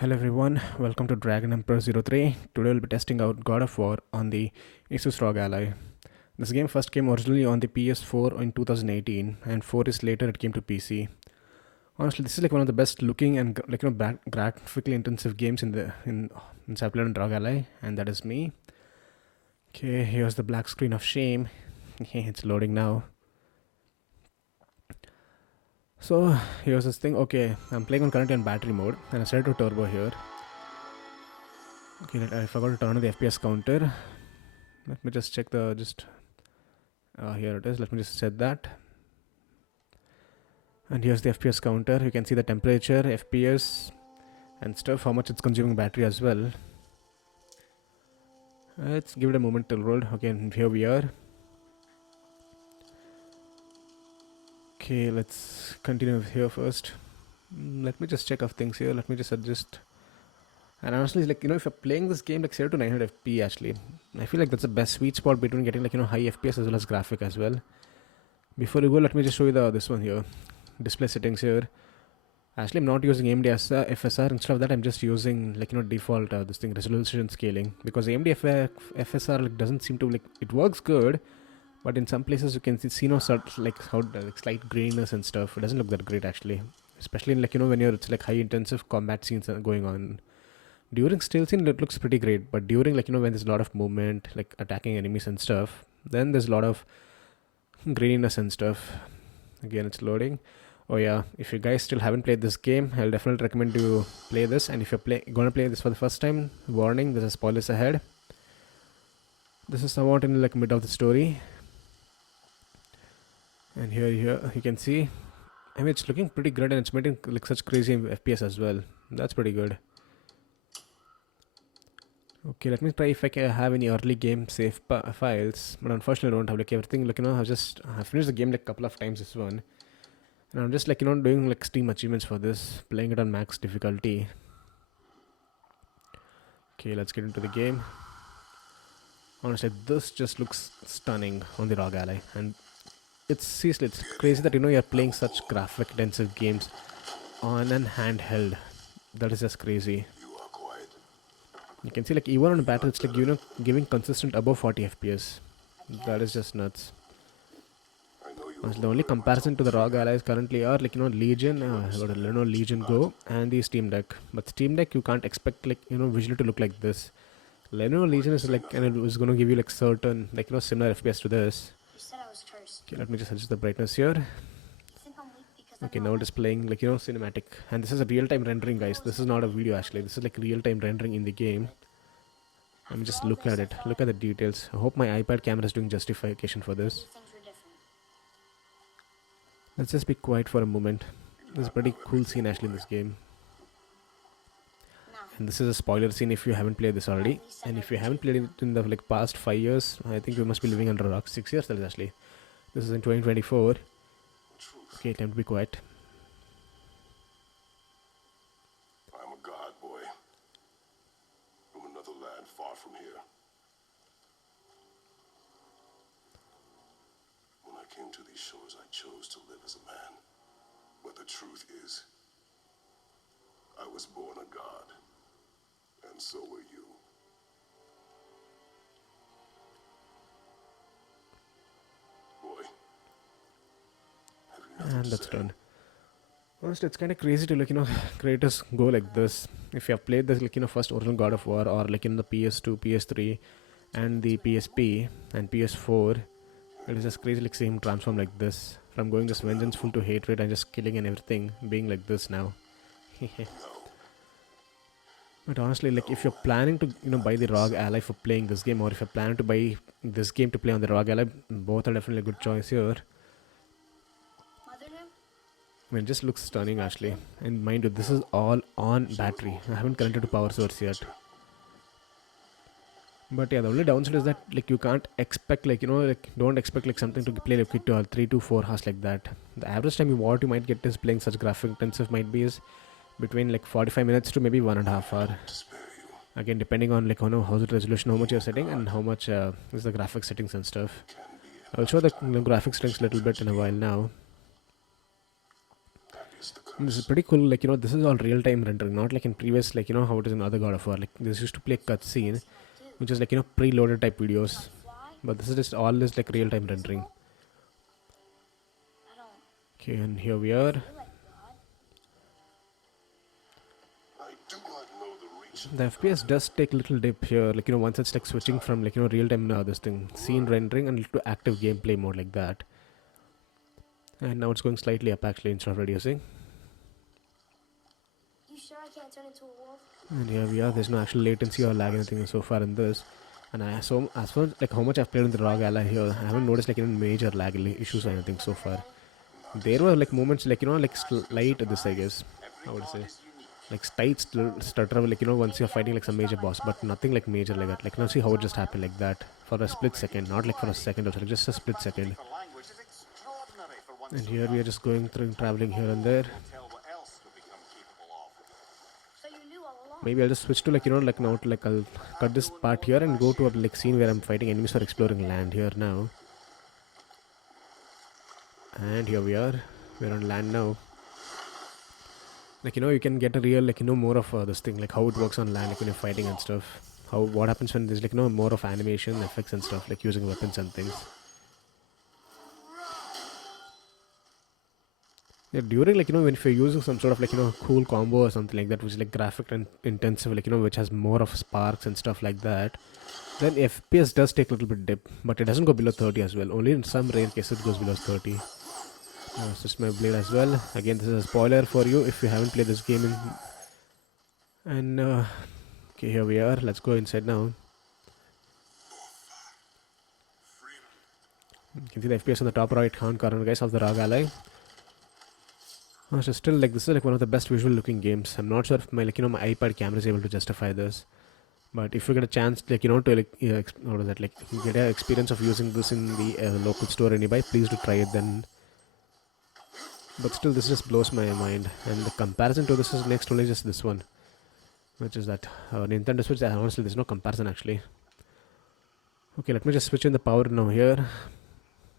Hello everyone, welcome to Dragon Emperor 03. Today we'll be testing out God of War on the Asus ROG Ally. This game first came originally on the PS4 in 2018 and 4 years later it came to PC. Honestly, this is like one of the best looking and graphically intensive games in Sapler and ROG Ally, and that is me. Okay, here's the black screen of shame. It's loading now. So here's this thing. Okay, I'm playing currently on battery mode and I set it to turbo here. Okay, I forgot to turn on the FPS counter. Let me just check here it is. Let me just set that. And here's the FPS counter. You can see the temperature, FPS and stuff, how much it's consuming battery as well. Let's give it a moment till roll. Okay, and here we are. Okay, let's continue here first. Let me just check off things here. Let me just adjust. And honestly, if you're playing this game 0 to 900 FP, actually, I feel like that's the best sweet spot between getting high FPS as well as graphic as well. Before you go, let me just show you this one here. Display settings here. Actually, I'm not using AMD FSR. Instead of that, I'm just using default resolution scaling, because AMD FSR doesn't seem to it works good, but in some places you can see no slight graininess and stuff. It doesn't look that great actually, especially in when it's high intensive combat scenes going on. During stealth scene it looks pretty great, but during when there's a lot of movement, attacking enemies and stuff, then there's a lot of graininess and stuff. Again, it's loading. Oh yeah, if you guys still haven't played this game, I'll definitely recommend you play this. And if you're gonna play this for the first time, warning, there's a spoilers ahead. This is somewhat in mid of the story. And here you can see, I mean, it's looking pretty good and it's making such crazy FPS as well. That's pretty good. Okay, let me try if I can have any early game save files, but unfortunately I don't have everything. I've finished the game a couple of times this one, and I'm just doing Steam achievements for this, playing it on max difficulty. Okay, let's get into the game. Honestly, this just looks stunning on the ROG Ally, and it's crazy that you're playing such graphic intensive games on an handheld. That is just crazy. You can see even on battle it's giving consistent above 40 FPS. That is just nuts. The only comparison to the ROG allies currently are Legion, Legion Go and the Steam Deck. But Steam Deck you can't expect visually to look like this. Lenovo Legion is and it's going to give you certain similar FPS to this. Okay, let me just adjust the brightness here. Okay, now it is playing cinematic, and this is a real-time rendering, guys. This is not a video actually. This is real-time rendering in the game. Let me just look at it. Look at the details. I hope my iPad camera is doing justification for this. Let's just be quiet for a moment. This is a pretty cool scene actually in this game. And this is a spoiler scene if you haven't played this already. And if you haven't played it in the past 5 years, I think you must be living under a rock. 6 years that is actually. This is in 2024. Okay, time to be quiet. I'm a god boy from another land far from here. When I came to these shores, I chose to live as a man. But the truth is, I was born a god, and so were you. And that's done. Honestly, it's kind of crazy to creators go like this. If you have played this first original God of War, or in the PS2, PS3 and the PSP and PS4, it is just crazy seeing him transform like this, from going just vengeful to hatred and just killing and everything, being like this now. But honestly, if you're planning to buy the ROG Ally for playing this game, or if you're planning to buy this game to play on the ROG Ally, both are definitely a good choice here. I mean, it just looks stunning actually. And mind you, this is all on battery. I haven't connected to power source yet. But yeah, the only downside is that you can't expect don't expect something to play 3 to 4 hours like that. The average time you might get is playing such graphic intensive might be is between 45 minutes to maybe 1.5 hours. Again, depending on how's the resolution, how much you're setting, and how much is the graphic settings and stuff. I'll show the graphic settings a little bit in a while now. This is pretty cool. Like, this is all real time rendering, not like in previous, like, how it is in other God of War. Like, this used to play cutscene, which is like, preloaded type videos. But this is just all this like real time rendering. Okay, and here we are. I do not know the reach of The FPS does take a little dip here, like, once it's like switching from like, real time this thing, scene rendering and to active gameplay mode like that. And now it's going slightly up actually instead of reducing. And here we are. There's no actual latency or lag anything so far in this. And so as far as like how much I've played in the ROG Ally here, I haven't noticed like any major lag issues or anything so far. There were like moments like like slight this I guess I would say like slight stutter like once you're fighting like some major boss, but nothing like major like that. Like now see how it just happened like that for a split second, not like for a second or so, like just a split second. And here we are just going through traveling here and there. Maybe I'll just switch to like like now to, like I'll cut this part here and go to a like scene where I'm fighting enemies or exploring land here now. And here we are. We're on land now. Like you can get a real like more of this thing like how it works on land like when you're fighting and stuff. How what happens when there's like more of animation effects and stuff like using weapons and things. Yeah, during like when if you're using some sort of like cool combo or something like that, which is like graphic and intensive, like which has more of sparks and stuff like that, then FPS does take a little bit dip, but it doesn't go below 30 as well. Only in some rare cases it goes below 30. It's just my blade as well. Again, this is a spoiler for you if you haven't played this game. And okay, here we are. Let's go inside now. You can see the FPS on the top right hand corner, guys, of the ROG Ally. So still, like this is like one of the best visual looking games. I'm not sure if my like my iPad camera is able to justify this, but if you get a chance like to like what is that like get an experience of using this in the local store nearby, please do try it then. But still, this just blows my mind. And the comparison to this is next only just this one, which is that Nintendo Switch. Honestly, there's no comparison actually. Okay, let me just switch in the power now here.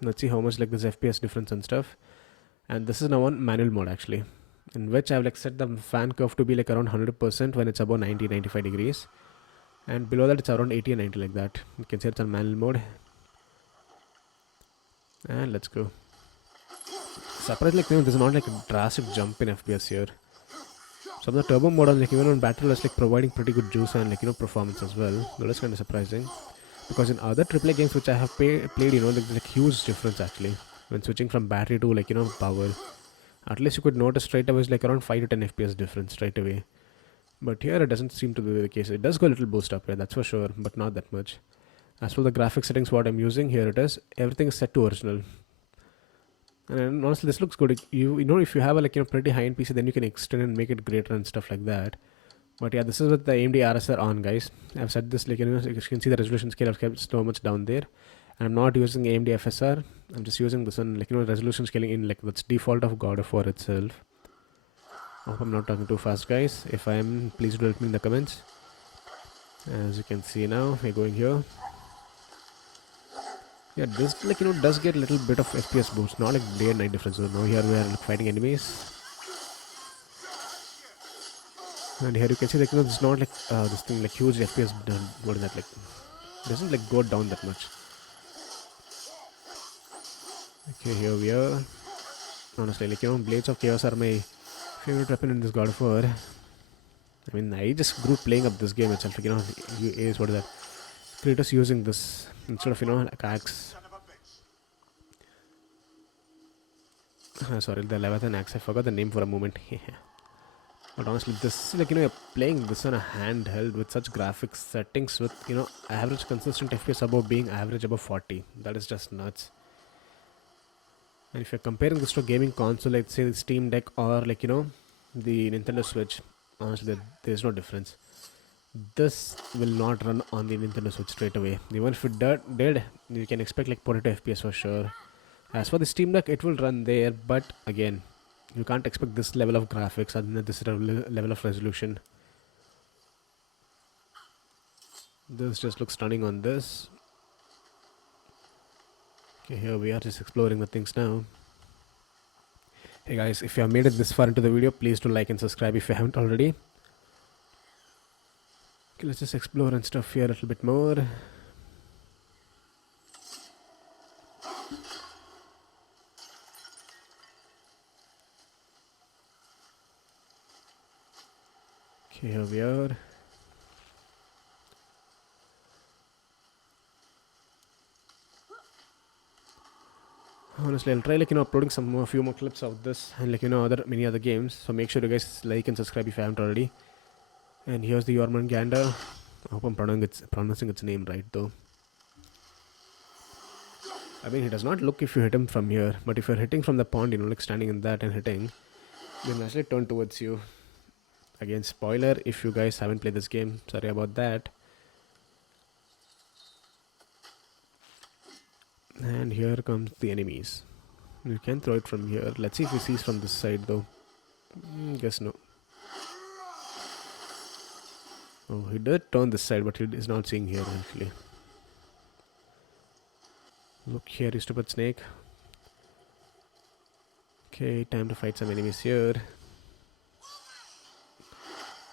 Let's see how much like this FPS difference and stuff. And this is now on manual mode actually, in which I've like set the fan curve to be like around 100% when it's above 90-95 degrees, and below that it's around 80 and 90 like that. You can see it's on manual mode. And let's go. Surprisingly, like there's not like a drastic jump in FPS here. So the turbo mode on like even on battery is like providing pretty good juice and like performance as well. That is kind of surprising, because in other AAA games which I have played, there's like huge difference actually when switching from battery to like power. At least you could notice straight away is like around 5 to 10 FPS difference straight away. But here it doesn't seem to be the case. It does go a little boost up, yeah, that's for sure, but not that much. As for the graphic settings, what I'm using here, it is everything is set to original. And honestly, this looks good. You know, if you have a like pretty high end PC, then you can extend and make it greater and stuff like that. But yeah, this is with the AMD RSR on, guys. I've set this like you can see the resolution scale. I've kept so much down there, and I'm not using AMD FSR. I'm just using this one like resolution scaling in like that's default of God of War itself. I hope I'm not talking too fast, guys. If I am, please do let me in the comments. As you can see now, we're going here. Yeah, this like does get a little bit of FPS boost, not like day and night difference. So now here we are like fighting enemies, and here you can see like it's not like this thing like huge FPS. What is that like? Doesn't like go down that much. Okay, here we are. Honestly, like Blades of Chaos are my favorite weapon in this God of War. I mean, I just grew playing up this game itself. Like, is what is that? Kratos using this instead of like axe. Sorry, the Leviathan axe. I forgot the name for a moment. But honestly, this like you're playing this on a handheld with such graphics settings with average consistent FPS above being average above 40. That is just nuts. And if you're comparing this to a gaming console, like say the Steam Deck or like the Nintendo Switch, honestly there's no difference. This will not run on the Nintendo Switch straight away. Even if it did, you can expect like 42 FPS for sure. As for the Steam Deck, it will run there, but again, you can't expect this level of graphics and this level of resolution. This just looks stunning on this. Okay, here we are just exploring the things now. Hey guys, if you have made it this far into the video, please do like and subscribe if you haven't already. Okay, let's just explore and stuff here a little bit more. Okay, here we are. Honestly, I'll try uploading some more, few more clips of this and other many other games. So make sure you guys like and subscribe if you haven't already. And here's the Jormungandr. I hope I'm pronouncing its name right though. I mean, he does not look if you hit him from here, but if you're hitting from the pond, like standing in that and hitting, he'll actually turn towards you. Again, spoiler if you guys haven't played this game, sorry about that. And here comes the enemies. You can throw it from here. Let's see if he sees from this side though. Guess no. Oh, he did turn this side, but he is not seeing here actually. Look here, you stupid snake. Okay, time to fight some enemies here.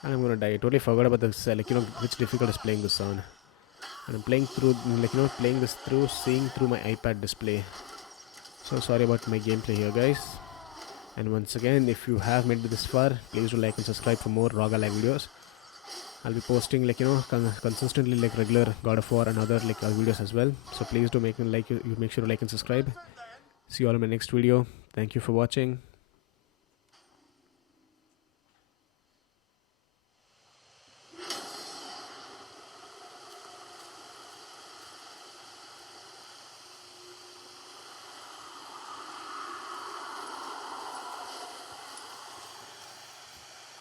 And I'm gonna die. I totally forgot about this, which difficult is playing this on. And I'm playing through, playing this through, seeing through my iPad display. So sorry about my gameplay here, guys. And once again, if you have made it this far, please do like and subscribe for more ROG live videos. I'll be posting consistently regular God of War and other videos as well. So please do make sure to like and subscribe. See you all in my next video. Thank you for watching.